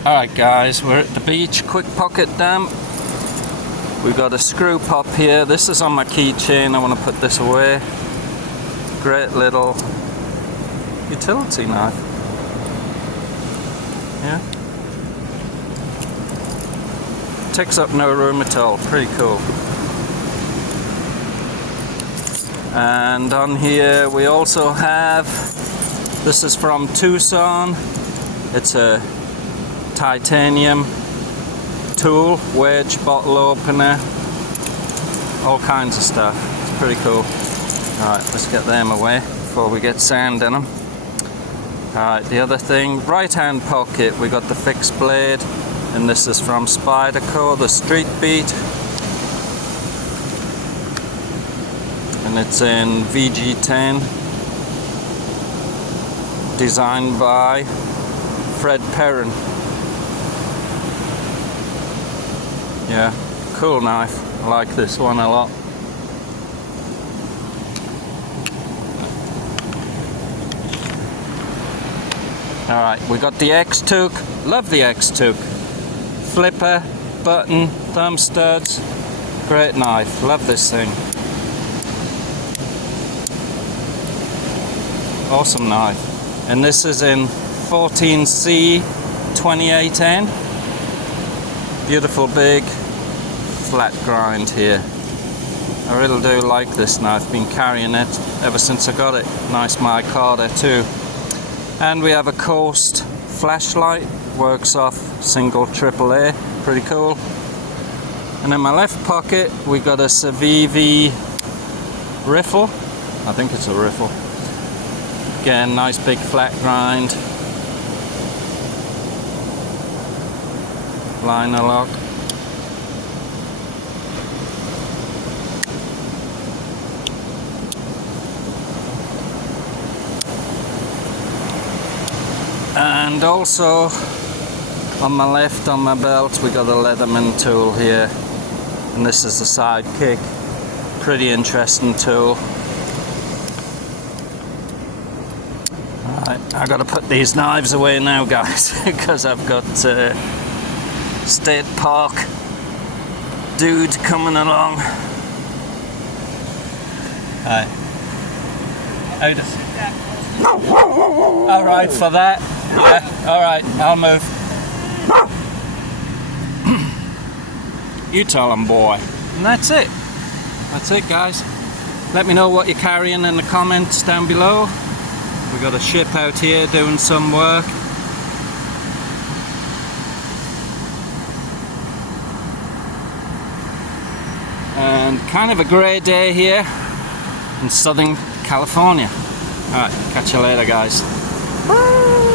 Alright guys, we're at the beach, quick pocket dam. We've got a screw pop here. This is on my keychain. I want to put this away. Great little utility knife. Yeah. Takes up no room at all. Pretty cool. And on here we also have, this is from Tucson. It's a titanium tool, wedge, bottle opener, all kinds of stuff. It's pretty cool. Alright, let's get them away before we get sand in them. Alright, the other thing, right hand pocket, we got the fixed blade, and this is from Spyderco, the Street Beat. And it's in VG10, designed by Fred Perrin. Yeah, cool knife. I like this one a lot. Alright, we got the X-Took. Love the X-Took. Flipper, button, thumb studs. Great knife. Love this thing. Awesome knife. And this is in 14C 28N. Beautiful big flat grind here. I really do like this knife. Been carrying it ever since I got it. Nice micarta too. And we have a Coast flashlight. Works off single AAA. Pretty cool. And in my left pocket we got a Civivi riffle. I think it's a riffle. Again, nice big flat grind. Liner lock. And also on my left, on my belt, we got a Leatherman tool here, and this is the Sidekick. Pretty interesting tool. Alright, I gotta put these knives away now, guys, because I've got State Park dude coming along. Alright. Alright for that. Yeah, alright, I'll move. You tell him, boy. And that's it. That's it, guys. Let me know what you're carrying in the comments down below. We got a ship out here doing some work. And kind of a grey day here in Southern California. Alright, catch you later, guys. Bye.